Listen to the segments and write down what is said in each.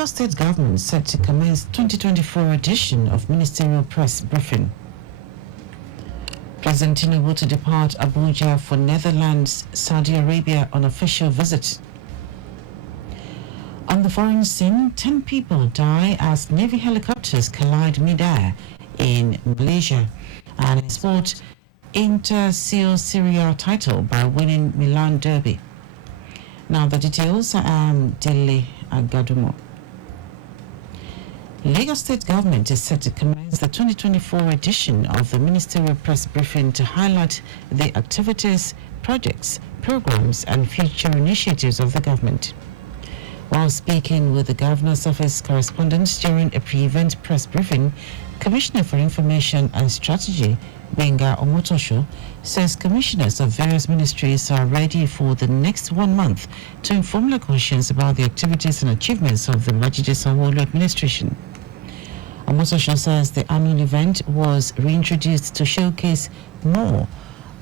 Your state government set to commence 2024 edition of ministerial press briefing. President Tinubu to depart Abuja for Netherlands, Saudi Arabia on official visit. On the foreign scene, 10 people die as Navy helicopters collide mid-air in Malaysia. And in sport, Inter seals Serie A title by winning Milan Derby. Now the details. Dele Agadumo. Lagos State Government is set to commence the 2024 edition of the Ministerial Press Briefing to highlight the activities, projects, programs and future initiatives of the government. While speaking with the Governor's Office correspondents during a pre-event press briefing, Commissioner for Information and Strategy, Benga Omotosho, says commissioners of various ministries are ready for the next 1 month to inform Lagosians about the activities and achievements of the Babajide Sanwo-Olu administration. Omotosho says the annual event was reintroduced to showcase more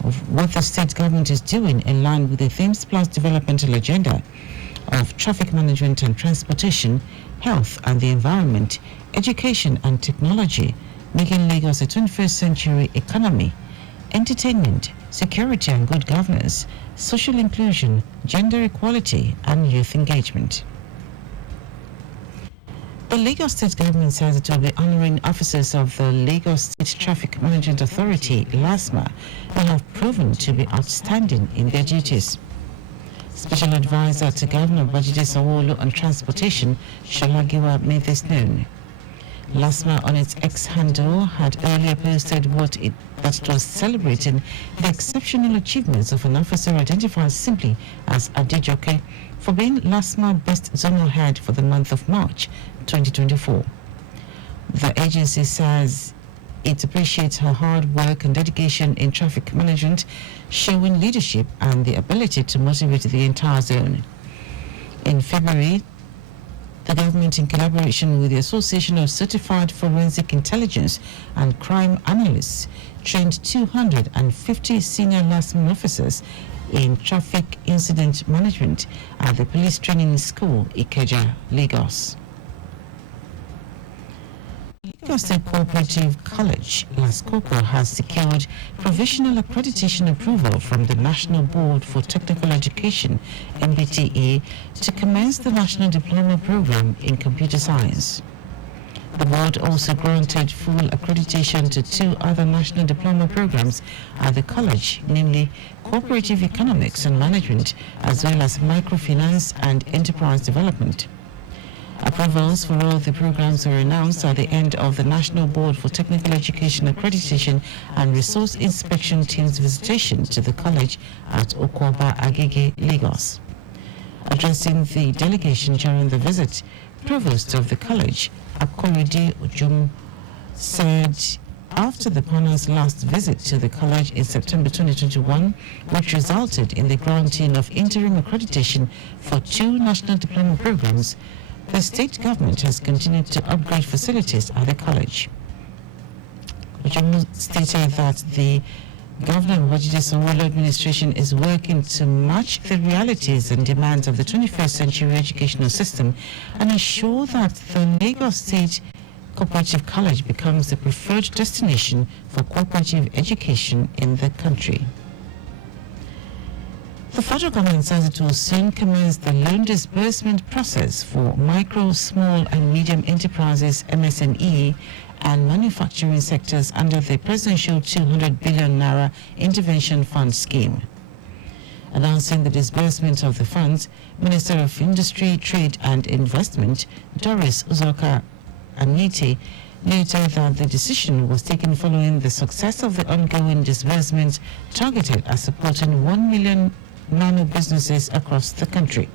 of what the state government is doing in line with the Themes Plus developmental agenda of traffic management and transportation, health and the environment, education and technology, making Lagos a 21st century economy, entertainment, security and good governance, social inclusion, gender equality and youth engagement. The Lagos State Government says it will be honoring officers of the Lagos State Traffic Management Authority, LASMA, who have proven to be outstanding in their duties. Special Advisor to Governor Babajide Sanwo-Olu on Transportation, Sholagiwa, made this known. LASMA on its X handle had earlier posted that it was celebrating the exceptional achievements of an officer identified simply as Adejoke for being LASMA Best Zonal Head for the month of March 2024. The agency says it appreciates her hard work and dedication in traffic management, showing leadership and the ability to motivate the entire zone. In February, the government, in collaboration with the Association of Certified Forensic Intelligence and Crime Analysts, trained 250 senior LASMA officers in traffic incident management at the Police Training School, Ikeja, Lagos. Lagos State Cooperative College, LASCOCO, has secured provisional accreditation approval from the National Board for Technical Education, MBTE, to commence the National Diploma Program in Computer Science. The board also granted full accreditation to 2 other national diploma programs at the college, namely Cooperative Economics and Management, as well as Microfinance and Enterprise Development. Approvals for all the programs were announced at the end of the National Board for Technical Education Accreditation and Resource Inspection Team's visitation to the college at Okwaba, Agege, Lagos. Addressing the delegation during the visit, Provost of the college, Akorede Ojum, said after the panel's last visit to the college in September 2021, which resulted in the granting of interim accreditation for 2 national diploma programs, the state government has continued to upgrade facilities at the college. Ojum stated that the Governor Babajide Sanwo-Olu administration is working to match the realities and demands of the 21st century educational system and ensure that the Lagos State Cooperative College becomes the preferred destination for cooperative education in the country. The federal government says it will soon commence the loan disbursement process for micro, small and medium enterprises, MSME, and manufacturing sectors under the presidential 200 billion naira intervention fund scheme. Announcing the disbursement of the funds, Minister of Industry, Trade and Investment, Doris Uzoka Anite, noted that the decision was taken following the success of the ongoing disbursements targeted at supporting 1 million nano businesses across the country.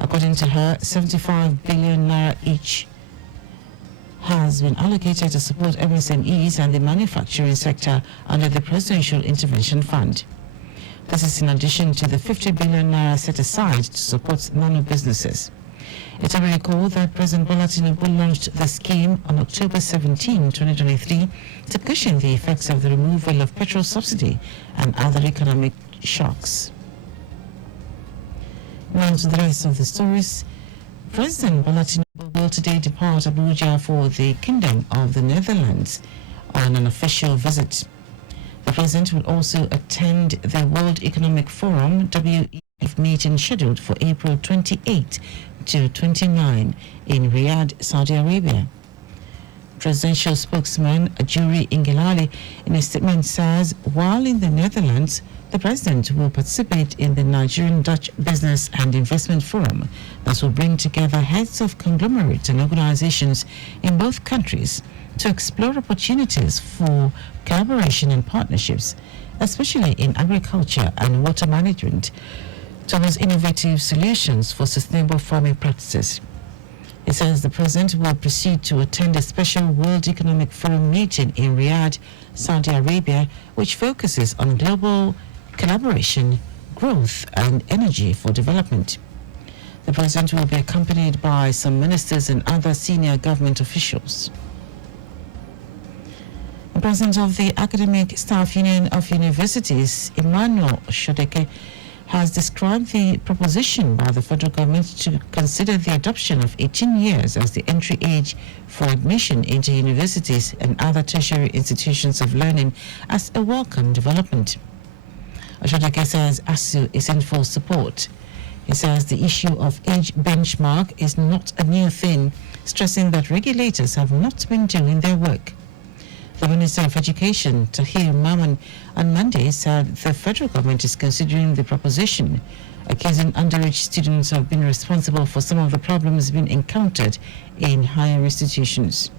According to her, 75 billion naira each has been allocated to support MSMEs and the manufacturing sector under the Presidential Intervention Fund. This is in addition to the 50 billion naira set aside to support nano businesses. It will be recalled that President Bola Tinubu launched the scheme on October 17, 2023 to cushion the effects of the removal of petrol subsidy and other economic shocks. Now to the rest of the stories. President Bola Tinubu will today depart Abuja for the Kingdom of the Netherlands on an official visit. The president will also attend the World Economic Forum WEF meeting scheduled for April 28 to 29 in Riyadh, Saudi Arabia. Presidential spokesman Ajuri Ingilali in a statement says while in the Netherlands, the president will participate in the Nigerian-Dutch Business and Investment Forum that will bring together heads of conglomerates and organizations in both countries to explore opportunities for collaboration and partnerships, especially in agriculture and water management, towards innovative solutions for sustainable farming practices. It says the president will proceed to attend a special World Economic Forum meeting in Riyadh, Saudi Arabia, which focuses on global collaboration, growth, and energy for development. The president will be accompanied by some ministers and other senior government officials. The president of the Academic Staff Union of Universities, Emmanuel Shodeke, has described the proposition by the federal government to consider the adoption of 18 years as the entry age for admission into universities and other tertiary institutions of learning as a welcome development. Shodeke says ASU is in full support. He says the issue of age benchmark is not a new thing, stressing that regulators have not been doing their work. The Minister of Education, Tahir Maman, on Monday said the federal government is considering the proposition, accusing underage students of being responsible for some of the problems being encountered in higher institutions.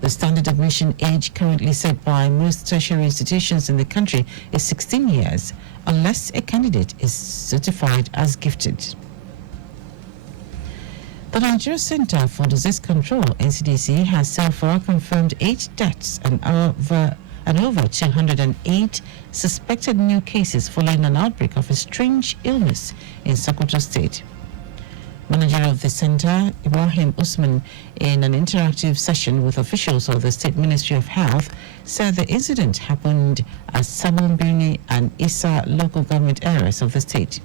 The standard admission age currently set by most tertiary institutions in the country is 16 years, unless a candidate is certified as gifted. The Nigeria Center for Disease Control, NCDC, has so far confirmed 8 deaths and over 208 suspected new cases following an outbreak of a strange illness in Sokoto State. Manager of the center, Ibrahim Usman, in an interactive session with officials of the State Ministry of Health, said the incident happened at Sabon Birni and Issa local government areas of the state.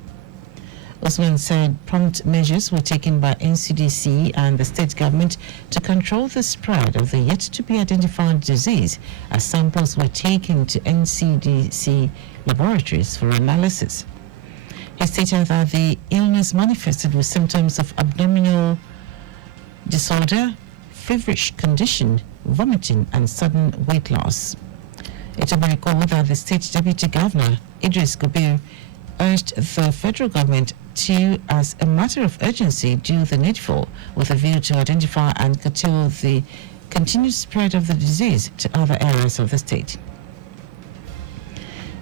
Usman said prompt measures were taken by NCDC and the state government to control the spread of the yet-to-be-identified disease as samples were taken to NCDC laboratories for analysis. He stated that the illness manifested with symptoms of abdominal disorder, feverish condition, vomiting, and sudden weight loss. It will be recalled that the state deputy governor, Idris Gobir, urged the federal government to, as a matter of urgency, do the needful with a view to identify and curtail the continued spread of the disease to other areas of the state.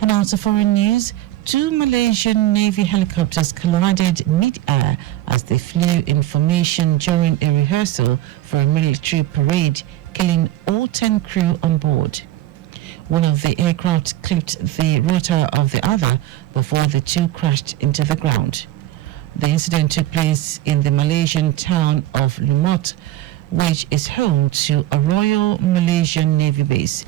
And now to foreign news. 2 Malaysian Navy helicopters collided mid-air as they flew in formation during a rehearsal for a military parade, killing all 10 crew on board. One of the aircraft clipped the rotor of the other before the 2 crashed into the ground. The incident took place in the Malaysian town of Lumot, which is home to a Royal Malaysian Navy base.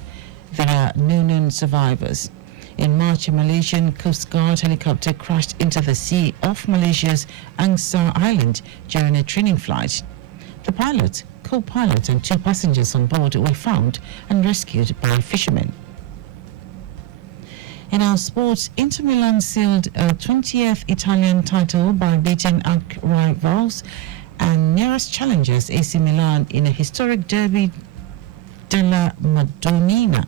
There are no known survivors. In March, a Malaysian Coast Guard helicopter crashed into the sea off Malaysia's Angsar Island during a training flight. The pilot, co-pilot, and 2 passengers on board were found and rescued by fishermen. In our sports, Inter Milan sealed a 20th Italian title by beating arch-rivals and nearest challengers AC Milan in a historic derby della Madonnina.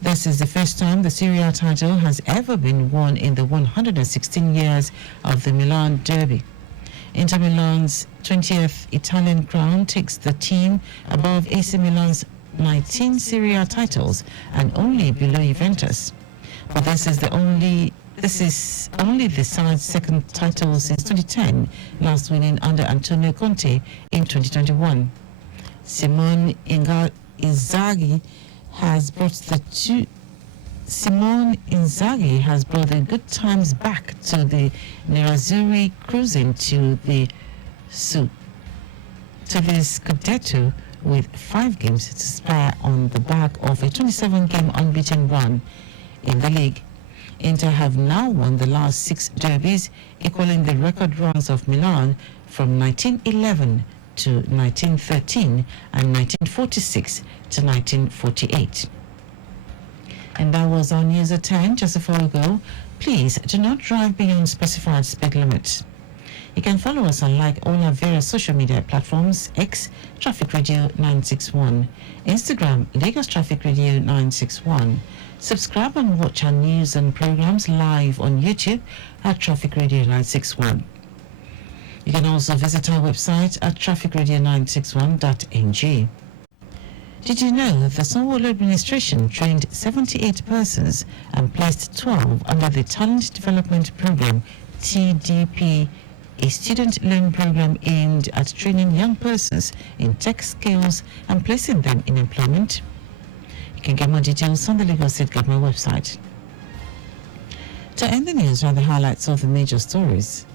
This is the first time the Serie A title has ever been won in the 116 years of the Milan derby. Inter Milan's 20th Italian crown takes the team above AC Milan's 19 Serie A titles and only below Juventus. But this is only the side's second title since 2010, last winning under Antonio Conte in 2021. Simone Inzaghi has brought the good times back to the Nerazzurri, cruising to the Scudetto with 5 games to spare on the back of a 27-game unbeaten run in the league. Inter have now won the last 6 derbies, equaling the record runs of Milan from 1911 to 1913 and 1946 to 1948. And that was our news at 10. Just before we go, please do not drive beyond specified speed limits. You can follow us on like all our various social media platforms: X, Traffic Radio 961, Instagram, Lagos Traffic Radio 961. Subscribe and watch our news and programs live on YouTube at Traffic Radio 961. You can also visit our website at trafficradio961.ng. Did you know that the Sanwo-Olu administration trained 78 persons and placed 12 under the Talent Development Program, TDP, a student loan program aimed at training young persons in tech skills and placing them in employment? You can get more details on the Lagos State Government website. To end the news are the highlights of the major stories.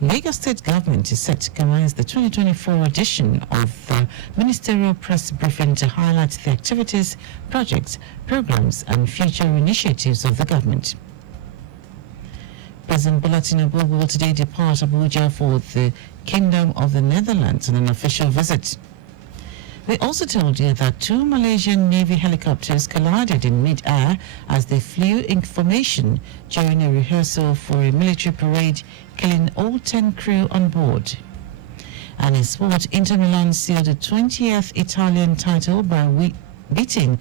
Lagos State Government is set to commence the 2024 edition of the Ministerial Press Briefing to highlight the activities, projects, programs and future initiatives of the government. President Bola Tinubu will today depart Abuja for the Kingdom of the Netherlands on an official visit. We also told you that 2 Malaysian Navy helicopters collided in mid-air as they flew in formation during a rehearsal for a military parade, killing all 10 crew on board. And in sport, Inter Milan sealed the 20th Italian title by beating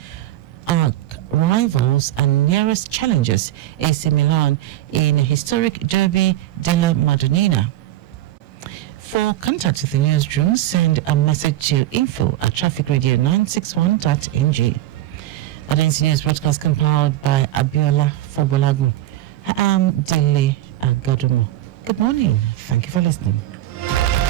rivals and nearest challengers AC Milan in a historic derby della Madonnina. For contact with the newsroom, send a message to info@trafficradio961.ng. That ends the news broadcast compiled by Abiola Fogolagu. I am Dele Agadumo. Good morning. Thank you for listening.